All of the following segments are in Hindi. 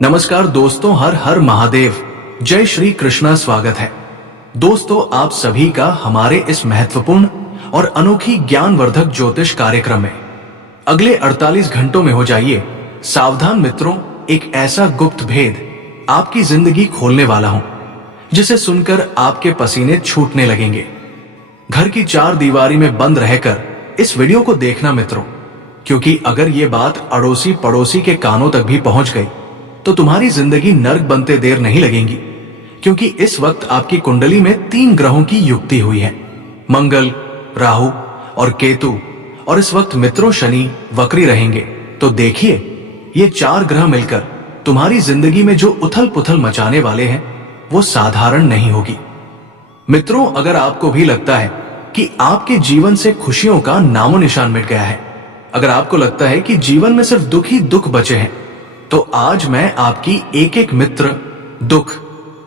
नमस्कार दोस्तों, हर हर महादेव, जय श्री कृष्णा। स्वागत है दोस्तों आप सभी का हमारे इस महत्वपूर्ण और अनोखी ज्ञानवर्धक ज्योतिष कार्यक्रम में। अगले 48 घंटों में हो जाइए सावधान मित्रों, एक ऐसा गुप्त भेद आपकी जिंदगी खोलने वाला हूं जिसे सुनकर आपके पसीने छूटने लगेंगे। घर की चार दीवारी में बंद रहकर इस वीडियो को देखना मित्रों, क्योंकि अगर ये बात अड़ोसी पड़ोसी के कानों तक भी पहुंच गई तो तुम्हारी जिंदगी नर्क बनते देर नहीं लगेगी। क्योंकि इस वक्त आपकी कुंडली में 3 ग्रहों की युक्ति हुई है, मंगल, राहु और केतु। और इस वक्त मित्रों शनि वक्री रहेंगे। तो देखिए, ये 4 ग्रह मिलकर तुम्हारी जिंदगी में जो उथल पुथल मचाने वाले हैं वो साधारण नहीं होगी। मित्रों, अगर आपको भी लगता है कि आपके जीवन से खुशियों का नामो निशान मिट गया है, अगर आपको लगता है कि जीवन में सिर्फ दुख ही दुख बचे हैं, तो आज मैं आपकी एक एक मित्र, दुख,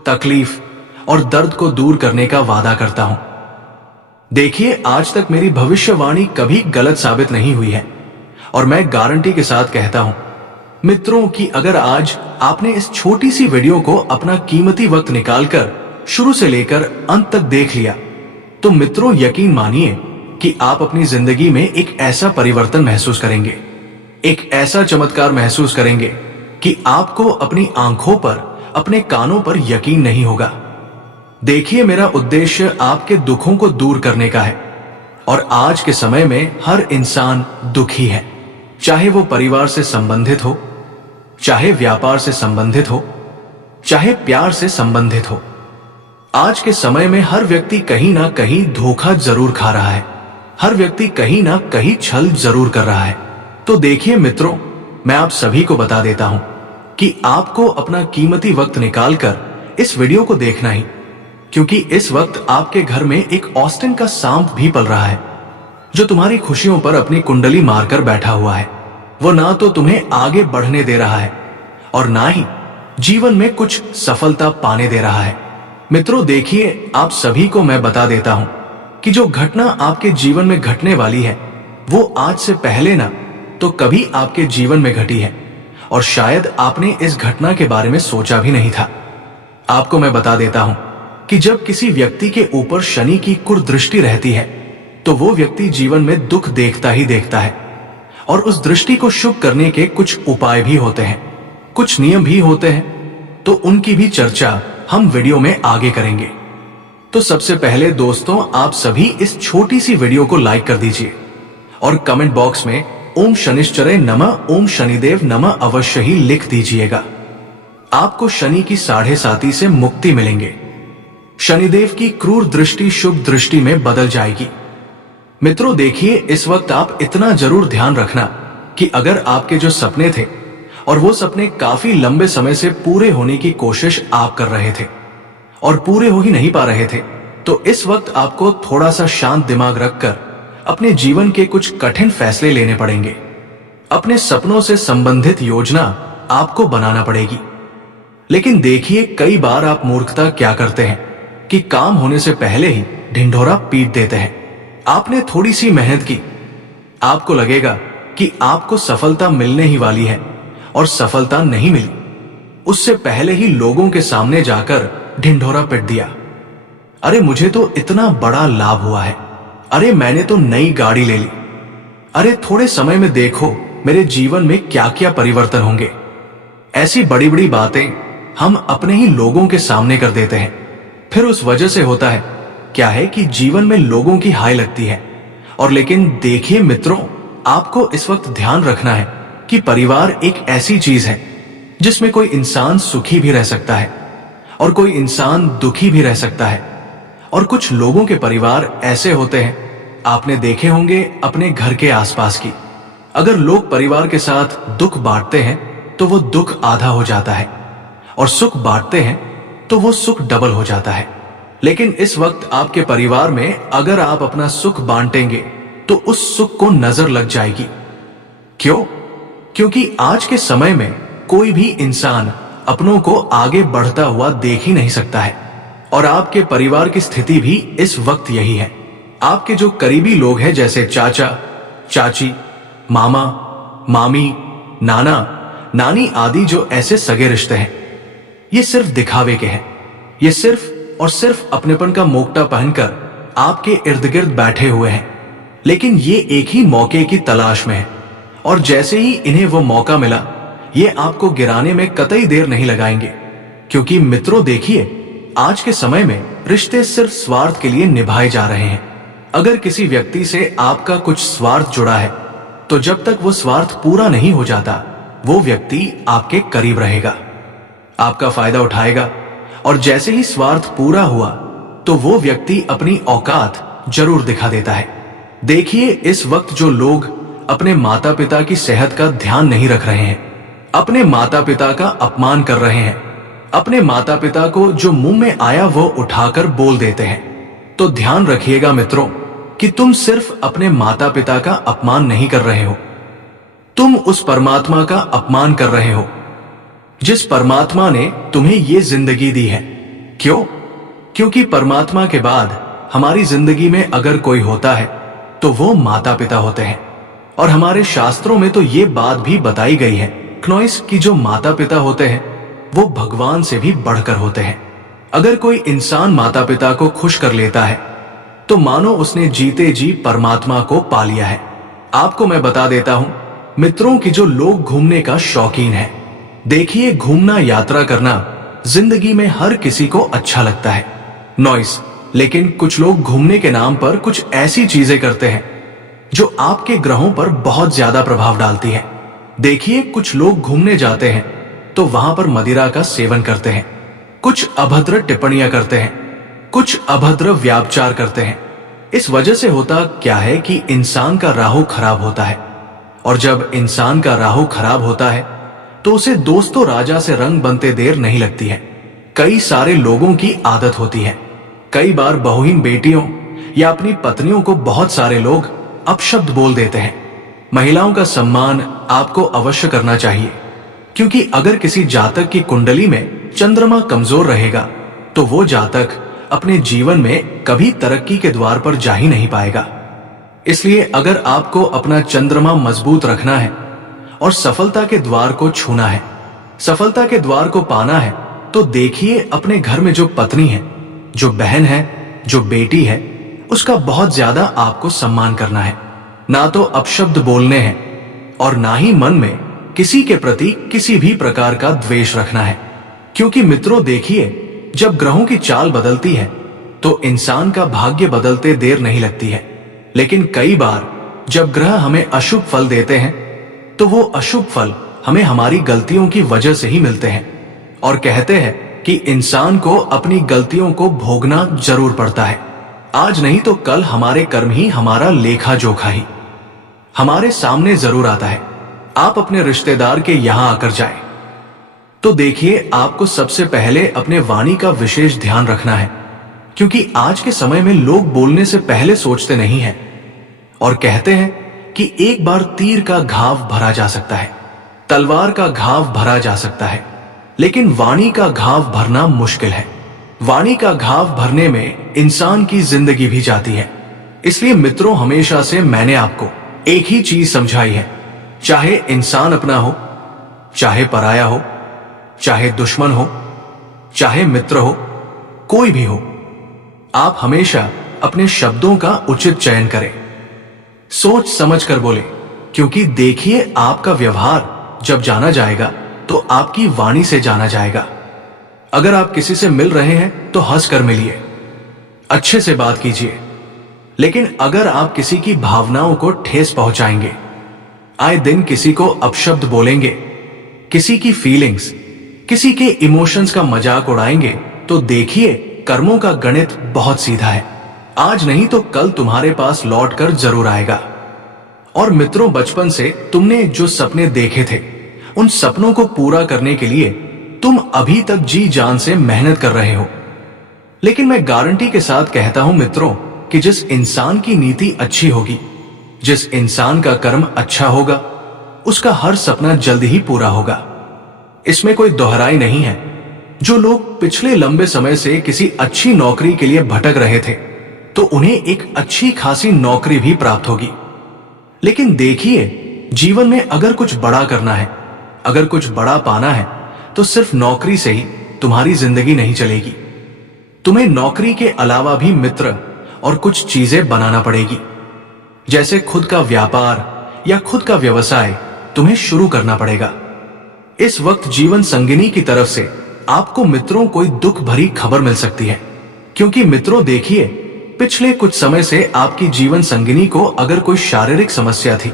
तकलीफ और दर्द को दूर करने का वादा करता हूं। देखिए, आज तक मेरी भविष्यवाणी कभी गलत साबित नहीं हुई है और मैं गारंटी के साथ कहता हूं मित्रों कि अगर आज आपने इस छोटी सी वीडियो को अपना कीमती वक्त निकालकर शुरू से लेकर अंत तक देख लिया, तो मित्रों यकीन मानिए कि आप अपनी जिंदगी में एक ऐसा परिवर्तन महसूस करेंगे, एक ऐसा चमत्कार महसूस करेंगे कि आपको अपनी आंखों पर, अपने कानों पर यकीन नहीं होगा। देखिए, मेरा उद्देश्य आपके दुखों को दूर करने का है और आज के समय में हर इंसान दुखी है, चाहे वो परिवार से संबंधित हो, चाहे व्यापार से संबंधित हो, चाहे प्यार से संबंधित हो। आज के समय में हर व्यक्ति कहीं ना कहीं धोखा जरूर खा रहा है, हर व्यक्ति कहीं ना कहीं छल जरूर कर रहा है। तो देखिए मित्रों, मैं आप सभी को बता देता हूं कि आपको अपना कीमती वक्त निकालकर इस वीडियो को देखना ही, क्योंकि इस वक्त आपके घर में एक ऑस्टिन का सांप भी पल रहा है जो तुम्हारी खुशियों पर अपनी कुंडली मारकर बैठा हुआ है। वो ना तो तुम्हें आगे बढ़ने दे रहा है और ना ही जीवन में कुछ सफलता पाने दे रहा है। मित्रों देखिए, आप सभी को मैं बता देता हूं कि जो घटना आपके जीवन में घटने वाली है वो आज से पहले ना तो कभी आपके जीवन में घटी है और शायद आपने इस घटना के बारे में सोचा भी नहीं था। आपको मैं बता देता हूं कि जब किसी व्यक्ति के ऊपर शनि की कुदृष्टि रहती है तो वो व्यक्ति जीवन में दुख देखता ही देखता है और उस दृष्टि को शुभ करने के कुछ उपाय भी होते हैं, कुछ नियम भी होते हैं। तो उनकी भी चर्चा हम वीडियो में आगे करेंगे। तो सबसे पहले दोस्तों, आप सभी इस छोटी सी वीडियो को लाइक कर दीजिए और कमेंट बॉक्स में ओम शनिश्चरे नमः, ओम शनिदेव नमः अवश्य ही लिख दीजिएगा। आपको शनि की 7.5 से मुक्ति मिलेंगे। शनिदेव की क्रूर दृष्टि शुभ दृष्टि में बदल जाएगी। मित्रों देखिए, इस वक्त आप इतना जरूर ध्यान रखना कि अगर आपके जो सपने थे और वो सपने काफी लंबे समय से पूरे होने की कोशिश आप कर रहे थे और पूरे हो ही नहीं पा रहे थे, तो इस वक्त आपको थोड़ा सा शांत दिमाग रखकर अपने जीवन के कुछ कठिन फैसले लेने पड़ेंगे। अपने सपनों से संबंधित योजना आपको बनाना पड़ेगी। लेकिन देखिए, कई बार आप मूर्खता क्या करते हैं कि काम होने से पहले ही ढिंढोरा पीट देते हैं। आपने थोड़ी सी मेहनत की, आपको लगेगा कि आपको सफलता मिलने ही वाली है और सफलता नहीं मिली। उससे पहले ही लोगों के सामने जाकर ढिंढोरा पीट दिया। अरे मुझे तो इतना बड़ा लाभ हुआ है, अरे मैंने तो नई गाड़ी ले ली, अरे थोड़े समय में देखो मेरे जीवन में क्या क्या परिवर्तन होंगे। ऐसी बड़ी बड़ी बातें हम अपने ही लोगों के सामने कर देते हैं। फिर उस वजह से होता है क्या है कि जीवन में लोगों की हाय लगती है। और लेकिन देखिए मित्रों, आपको इस वक्त ध्यान रखना है कि परिवार एक ऐसी चीज है जिसमें कोई इंसान सुखी भी रह सकता है और कोई इंसान दुखी भी रह सकता है। और कुछ लोगों के परिवार ऐसे होते हैं, आपने देखे होंगे अपने घर के आसपास की, अगर लोग परिवार के साथ दुख बांटते हैं तो वो दुख आधा हो जाता है और सुख बांटते हैं तो वो सुख डबल हो जाता है। लेकिन इस वक्त आपके परिवार में अगर आप अपना सुख बांटेंगे तो उस सुख को नजर लग जाएगी। क्यों? क्योंकि आज के समय में कोई भी इंसान अपनों को आगे बढ़ता हुआ देख ही नहीं सकता है और आपके परिवार की स्थिति भी इस वक्त यही है। आपके जो करीबी लोग हैं, जैसे चाचा, चाची, मामा, मामी, नाना, नानी आदि जो ऐसे सगे रिश्ते हैं, ये सिर्फ दिखावे के हैं। ये सिर्फ और सिर्फ अपनेपन का मोक्टा पहनकर आपके इर्द गिर्द बैठे हुए हैं, लेकिन ये एक ही मौके की तलाश में है, और जैसे ही इन्हें वो मौका मिला, ये आपको गिराने में कतई देर नहीं लगाएंगे। क्योंकि मित्रों देखिए, आज के समय में रिश्ते सिर्फ स्वार्थ के लिए निभाए जा रहे हैं। अगर किसी व्यक्ति से आपका कुछ स्वार्थ जुड़ा है, तो जब तक वो स्वार्थ पूरा नहीं हो जाता, वो व्यक्ति आपके करीब रहेगा, आपका फायदा उठाएगा, और जैसे ही स्वार्थ पूरा हुआ तो वो व्यक्ति अपनी औकात जरूर दिखा देता है। देखिए, इस वक्त जो लोग अपने माता पिता की सेहत का ध्यान नहीं रख रहे हैं, अपने माता पिता का अपमान कर रहे हैं, अपने माता पिता को जो मुंह में आया वो उठाकर बोल देते हैं, तो ध्यान रखिएगा मित्रों कि तुम सिर्फ अपने माता पिता का अपमान नहीं कर रहे हो, तुम उस परमात्मा का अपमान कर रहे हो जिस परमात्मा ने तुम्हें ये जिंदगी दी है। क्यों? क्योंकि परमात्मा के बाद हमारी जिंदगी में अगर कोई होता है तो वो माता पिता होते हैं। और हमारे शास्त्रों में तो ये बात भी बताई गई है कि जो माता पिता होते हैं वो भगवान से भी बढ़कर होते हैं। अगर कोई इंसान माता पिता को खुश कर लेता है तो मानो उसने जीते जी परमात्मा को पा लिया है। आपको मैं बता देता हूं मित्रों कि जो लोग घूमने का शौकीन है, देखिए, घूमना यात्रा करना जिंदगी में हर किसी को अच्छा लगता है लेकिन कुछ लोग घूमने के नाम पर कुछ ऐसी चीजें करते हैं जो आपके ग्रहों पर बहुत ज्यादा प्रभाव डालती है। देखिए, कुछ लोग घूमने जाते हैं तो वहां पर मदिरा का सेवन करते हैं, कुछ अभद्र टिप्पणियां करते हैं, कुछ अभद्र व्यापचार करते हैं। इस वजह से होता क्या है कि इंसान का राहु खराब होता है, और जब इंसान का राहु खराब होता है तो उसे दोस्तों राजा से रंग बनते देर नहीं लगती है। कई सारे लोगों की आदत होती है, कई बार बहुहीन बेटियों या अपनी पत्नियों को बहुत सारे लोग अपशब्द बोल देते हैं। महिलाओं का सम्मान आपको अवश्य करना चाहिए, क्योंकि अगर किसी जातक की कुंडली में चंद्रमा कमजोर रहेगा तो वो जातक अपने जीवन में कभी तरक्की के द्वार पर जा ही नहीं पाएगा। इसलिए अगर आपको अपना चंद्रमा मजबूत रखना है और सफलता के द्वार को छूना है, सफलता के द्वार को पाना है, तो देखिए, अपने घर में जो पत्नी है, जो बहन है, जो बेटी है, उसका बहुत ज्यादा आपको सम्मान करना है। ना तो अपशब्द बोलने हैं और ना ही मन में किसी के प्रति किसी भी प्रकार का द्वेष रखना है। क्योंकि मित्रों देखिए, जब ग्रहों की चाल बदलती है तो इंसान का भाग्य बदलते देर नहीं लगती है, लेकिन कई बार जब ग्रह हमें अशुभ फल देते हैं तो वो अशुभ फल हमें हमारी गलतियों की वजह से ही मिलते हैं। और कहते हैं कि इंसान को अपनी गलतियों को भोगना जरूर पड़ता है। आज नहीं तो कल हमारे कर्म ही हमारा लेखा जोखा ही हमारे सामने जरूर आता है। आप अपने रिश्तेदार के यहां आकर जाएं तो देखिए, आपको सबसे पहले अपने वाणी का विशेष ध्यान रखना है, क्योंकि आज के समय में लोग बोलने से पहले सोचते नहीं हैं और कहते हैं कि एक बार तीर का घाव भरा जा सकता है, तलवार का घाव भरा जा सकता है, लेकिन वाणी का घाव भरना मुश्किल है। वाणी का घाव भरने में इंसान की जिंदगी भी जाती है। इसलिए मित्रों, हमेशा से मैंने आपको एक ही चीज समझाई है, चाहे इंसान अपना हो, चाहे पराया हो, चाहे दुश्मन हो, चाहे मित्र हो, कोई भी हो, आप हमेशा अपने शब्दों का उचित चयन करें, सोच समझ कर बोले। क्योंकि देखिए, आपका व्यवहार जब जाना जाएगा तो आपकी वाणी से जाना जाएगा। अगर आप किसी से मिल रहे हैं तो हंस कर मिलिए, अच्छे से बात कीजिए, लेकिन अगर आप किसी की भावनाओं को ठेस पहुंचाएंगे, आए दिन किसी को अपशब्द बोलेंगे, किसी की फीलिंग्स, किसी के इमोशंस का मजाक उड़ाएंगे, तो देखिए, कर्मों का गणित बहुत सीधा है। आज नहीं तो कल तुम्हारे पास लौट कर जरूर आएगा। और मित्रों, बचपन से तुमने जो सपने देखे थे, उन सपनों को पूरा करने के लिए तुम अभी तक जी जान से मेहनत कर रहे हो। लेकिन मैं गारंटी के साथ कहता हूं मित्रों कि जिस इंसान की नीति अच्छी होगी, जिस इंसान का कर्म अच्छा होगा, उसका हर सपना जल्द ही पूरा होगा। इसमें कोई दोहराई नहीं है। जो लोग पिछले लंबे समय से किसी अच्छी नौकरी के लिए भटक रहे थे, तो उन्हें एक अच्छी खासी नौकरी भी प्राप्त होगी। लेकिन देखिए, जीवन में अगर कुछ बड़ा करना है अगर कुछ बड़ा पाना है तो सिर्फ नौकरी से ही तुम्हारी जिंदगी नहीं चलेगी। तुम्हें नौकरी के अलावा भी मित्र और कुछ चीजें बनाना पड़ेगी। जैसे खुद का व्यापार या खुद का व्यवसाय तुम्हें शुरू करना पड़ेगा। इस वक्त जीवन संगिनी की तरफ से आपको मित्रों कोई दुख भरी खबर मिल सकती है, क्योंकि मित्रों देखिए, पिछले कुछ समय से आपकी जीवन संगिनी को अगर कोई शारीरिक समस्या थी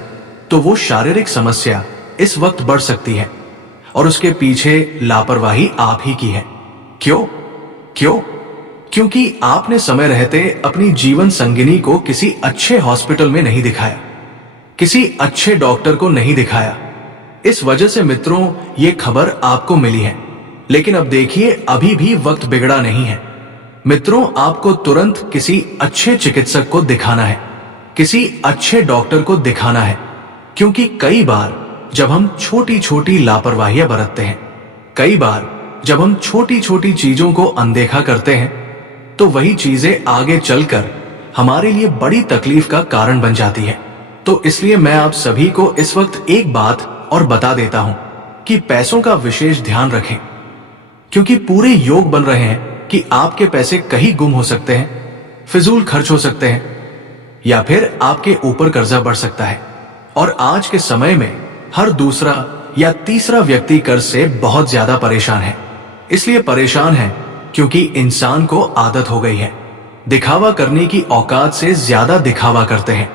तो वो शारीरिक समस्या इस वक्त बढ़ सकती है और उसके पीछे लापरवाही आप ही की है। क्यों? क्योंकि आपने समय रहते अपनी जीवन संगिनी को किसी अच्छे हॉस्पिटल में नहीं दिखाया, किसी अच्छे डॉक्टर को नहीं दिखाया। इस वजह से मित्रों ये खबर आपको मिली है। लेकिन अब देखिए, अभी भी वक्त बिगड़ा नहीं है। मित्रों, आपको तुरंत किसी अच्छे चिकित्सक को दिखाना है, किसी अच्छे डॉक्टर को दिखाना है, क्योंकि कई बार जब हम छोटी छोटी लापरवाहियां बरतते हैं, कई बार जब हम छोटी छोटी चीजों को अनदेखा करते हैं, तो वही चीजें आगे चलकर हमारे लिए बड़ी तकलीफ का कारण बन जाती है। तो इसलिए मैं आप सभी को इस वक्त एक बात और बता देता हूं कि पैसों का विशेष ध्यान रखें, क्योंकि पूरे योग बन रहे हैं कि आपके पैसे कहीं गुम हो सकते हैं, फिजूल खर्च हो सकते हैं, या फिर आपके ऊपर कर्जा बढ़ सकता है। और आज के समय में हर दूसरा या तीसरा व्यक्ति कर्ज से बहुत ज्यादा परेशान है। इसलिए परेशान है क्योंकि इंसान को आदत हो गई है दिखावा करने की। औकात से ज्यादा दिखावा करते हैं।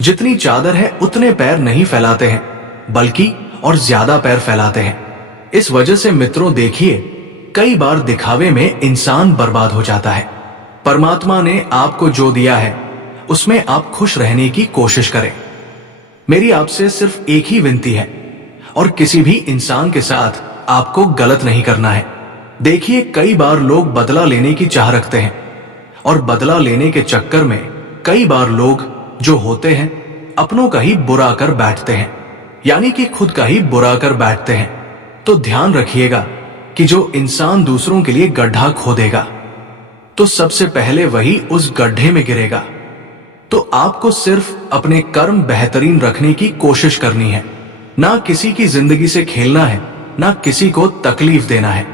जितनी चादर है उतने पैर नहीं फैलाते हैं, बल्कि और ज्यादा पैर फैलाते हैं। इस वजह से मित्रों देखिए, कई बार दिखावे में इंसान बर्बाद हो जाता है। परमात्मा ने आपको जो दिया है उसमें आप खुश रहने की कोशिश करें। मेरी आपसे सिर्फ एक ही विनती है, और किसी भी इंसान के साथ आपको गलत नहीं करना है। देखिए, कई बार लोग बदला लेने की चाह रखते हैं, और बदला लेने के चक्कर में कई बार लोग जो होते हैं अपनों का ही बुरा कर बैठते हैं, यानी कि खुद का ही बुरा कर बैठते हैं। तो ध्यान रखिएगा कि जो इंसान दूसरों के लिए गड्ढा खोदेगा तो सबसे पहले वही उस गड्ढे में गिरेगा। तो आपको सिर्फ अपने कर्म बेहतरीन रखने की कोशिश करनी है, ना किसी की जिंदगी से खेलना है, ना किसी को तकलीफ देना है।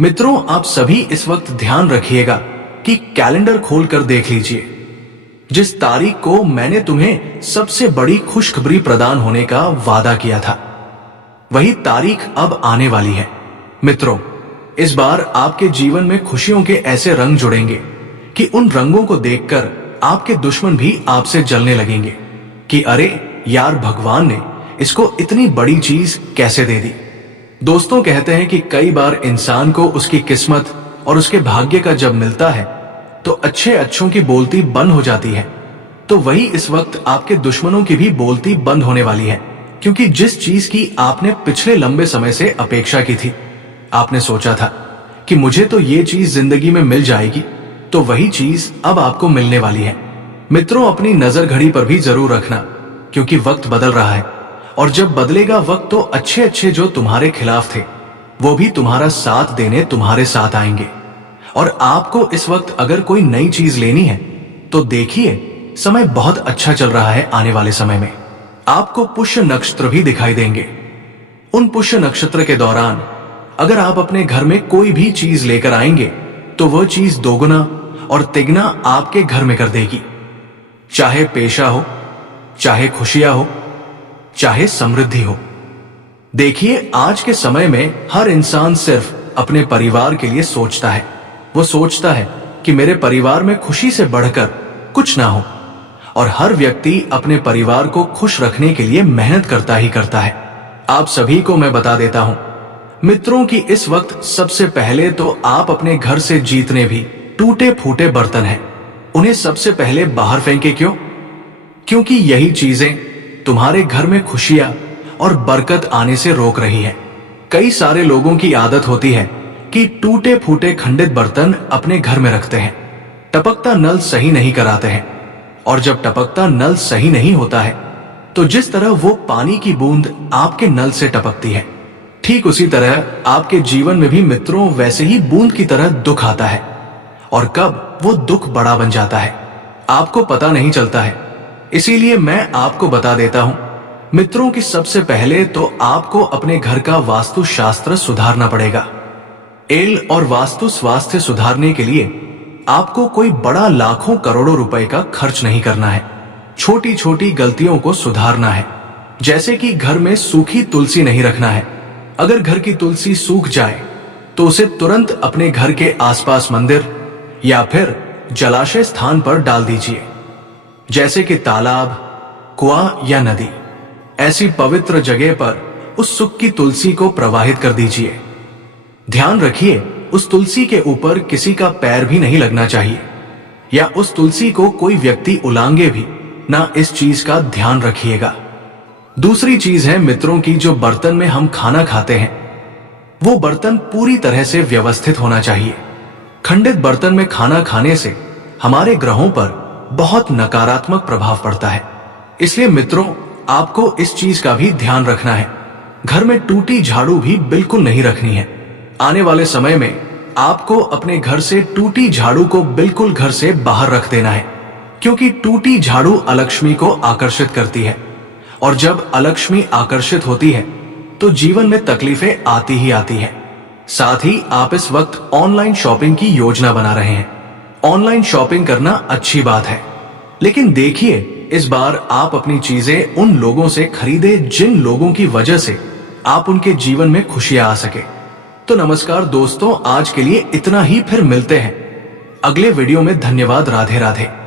मित्रों, आप सभी इस वक्त ध्यान रखिएगा कि कैलेंडर खोलकर देख लीजिए। जिस तारीख को मैंने तुम्हें सबसे बड़ी खुशखबरी प्रदान होने का वादा किया था, वही तारीख अब आने वाली है। मित्रों, इस बार आपके जीवन में खुशियों के ऐसे रंग जुड़ेंगे कि उन रंगों को देखकर आपके दुश्मन भी आपसे जलने लगेंगे कि अरे यार, भगवान ने इसको इतनी बड़ी चीज कैसे दे दी। दोस्तों कहते हैं कि कई बार इंसान को उसकी किस्मत और उसके भाग्य का जब मिलता है तो अच्छे अच्छों की बोलती बंद हो जाती है। तो वही इस वक्त आपके दुश्मनों की भी बोलती बंद होने वाली है, क्योंकि जिस चीज की आपने पिछले लंबे समय से अपेक्षा की थी, आपने सोचा था कि मुझे तो ये चीज जिंदगी में मिल जाएगी, तो वही चीज अब आपको मिलने वाली है। मित्रों, अपनी नजर घड़ी पर भी जरूर रखना, क्योंकि वक्त बदल रहा है, और जब बदलेगा वक्त तो अच्छे अच्छे जो तुम्हारे खिलाफ थे वो भी तुम्हारा साथ देने तुम्हारे साथ आएंगे। और आपको इस वक्त अगर कोई नई चीज लेनी है तो देखिए, समय बहुत अच्छा चल रहा है। आने वाले समय में आपको पुष्य नक्षत्र भी दिखाई देंगे। उन पुष्य नक्षत्र के दौरान अगर आप अपने घर में कोई भी चीज लेकर आएंगे तो वह चीज दोगुना और तिगुना आपके घर में कर देगी। चाहे पेशा हो, चाहे खुशियां हो, चाहे समृद्धि हो। देखिए, आज के समय में हर इंसान सिर्फ अपने परिवार के लिए सोचता है। वो सोचता है कि मेरे परिवार में खुशी से बढ़कर कुछ ना हो, और हर व्यक्ति अपने परिवार को खुश रखने के लिए मेहनत करता ही करता है। आप सभी को मैं बता देता हूं मित्रों कि इस वक्त सबसे पहले तो आप अपने घर से जितने भी टूटे फूटे बर्तन हैं उन्हें सबसे पहले बाहर फेंके। क्यों? क्योंकि यही चीजें तुम्हारे घर में खुशियां और बरकत आने से रोक रही है। कई सारे लोगों की आदत होती है कि टूटे फूटे खंडित बर्तन अपने घर में रखते हैं, टपकता नल सही नहीं कराते हैं, और जब टपकता नल सही नहीं होता है तो जिस तरह वो पानी की बूंद आपके नल से टपकती है, ठीक उसी तरह आपके जीवन में भी मित्रों वैसे ही बूंद की तरह दुख आता है, और कब वो दुख बड़ा बन जाता है आपको पता नहीं चलता है। इसीलिए मैं आपको बता देता हूं मित्रों की सबसे पहले तो आपको अपने घर का वास्तु शास्त्र सुधारना पड़ेगा। एल और वास्तु स्वास्थ्य सुधारने के लिए आपको कोई बड़ा लाखों करोड़ों रुपए का खर्च नहीं करना है। छोटी छोटी गलतियों को सुधारना है, जैसे कि घर में सूखी तुलसी नहीं रखना है। अगर घर की तुलसी सूख जाए तो उसे तुरंत अपने घर के आसपास मंदिर या फिर जलाशय स्थान पर डाल दीजिए, जैसे कि तालाब, कुआं या नदी। ऐसी पवित्र जगह पर उस सूखी तुलसी को प्रवाहित कर दीजिए। ध्यान रखिए, उस तुलसी के ऊपर किसी का पैर भी नहीं लगना चाहिए, या उस तुलसी को कोई व्यक्ति उलांगे भी ना, इस चीज का ध्यान रखिएगा। दूसरी चीज है मित्रों की, जो बर्तन में हम खाना खाते हैं वो बर्तन पूरी तरह से व्यवस्थित होना चाहिए। खंडित बर्तन में खाना खाने से हमारे ग्रहों पर बहुत नकारात्मक प्रभाव पड़ता है। इसलिए मित्रों, आपको इस चीज का भी ध्यान रखना है। घर में टूटी झाड़ू भी बिल्कुल नहीं रखनी है। आने वाले समय में आपको अपने घर से टूटी झाड़ू को बिल्कुल घर से बाहर रख देना है, क्योंकि टूटी झाड़ू अलक्ष्मी को आकर्षित करती है, और जब अलक्ष्मी आकर्षित होती है तो जीवन में तकलीफें आती ही आती हैं। साथ ही आप इस वक्त ऑनलाइन शॉपिंग की योजना बना रहे हैं। ऑनलाइन शॉपिंग करना अच्छी बात है, लेकिन देखिए इस बार आप अपनी चीजें उन लोगों से खरीदे जिन लोगों की वजह से आप उनके जीवन में खुशियां आ सके। तो नमस्कार दोस्तों, आज के लिए इतना ही। फिर मिलते हैं अगले वीडियो में। धन्यवाद। राधे राधे।